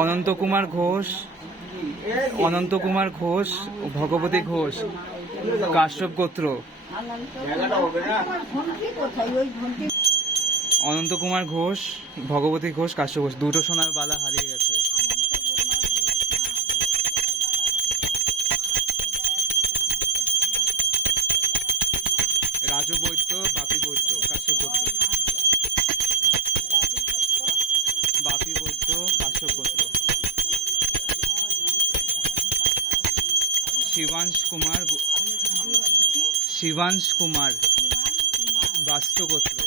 অনন্ত কুমার ঘোষ, অনন্ত কুমার ঘোষ, ভগবতী ঘোষ, কাশ্যপ গোত্র। অনন্ত কুমার ঘোষ, ভগবতী ঘোষ, কাশ্যপ ঘোষ, দুটো সোনার বালা হারিয়ে গেছে। রাজু বৈদ্য বাপি বৈদ্য, কাশ্যপ গোত্র বাপি বৈদ্য কাশ্যপ গোত্র শিবাংশ কুমার শিবাংশ কুমার বাস্তু গোত্র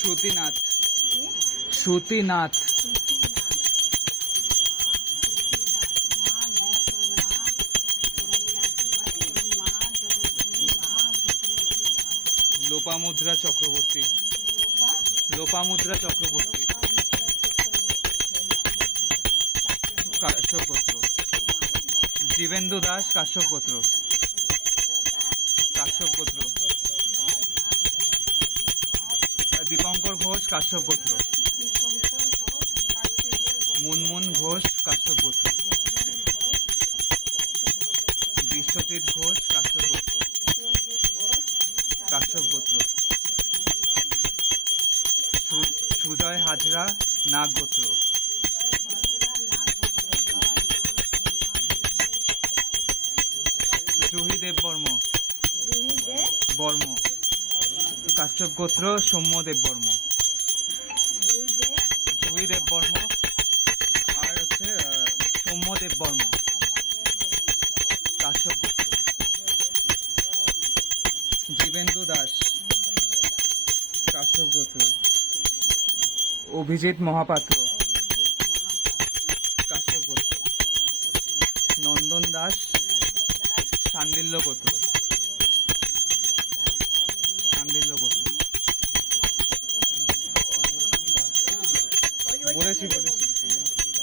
শ্রুতিনাথ। শ্রুতিনাথ। লোপামুদ্রা চক্রবর্তী। লোপামুদ্রা চক্রবর্তী। কাশ্যপ গোত্র জীবেন্দু দাস কাশ্যপ গোত্র কাশ্যপ গোত্র দীপঙ্কর ঘোষ কাশ্যপ গোত্র মুনমুন ঘোষ কাশ্যপ গোত্র বিশ্বজিৎ ঘোষ কাশ্যপ গোত্র কাশ্যপ গোত্র সুজয় হাজরা নাগ গোত্র জুহি দেব বর্ম বর্ম। কাশ্যপ গোত্র সৌম্য দেব বর্ম। জুহি দেব বর্ম। আর হচ্ছে সৌম্য দেব বর্ম। কাশ্যপ গোত্র। জীবেন্দু দাস। কাশ্যপ গোত্র। অভিজিৎ মহাপাত্র। কাশ্যপ গোত্র। নন্দন দাস। সান্ডিল্য কত? সান্ডিল্য কত? বলেছি বলেছি।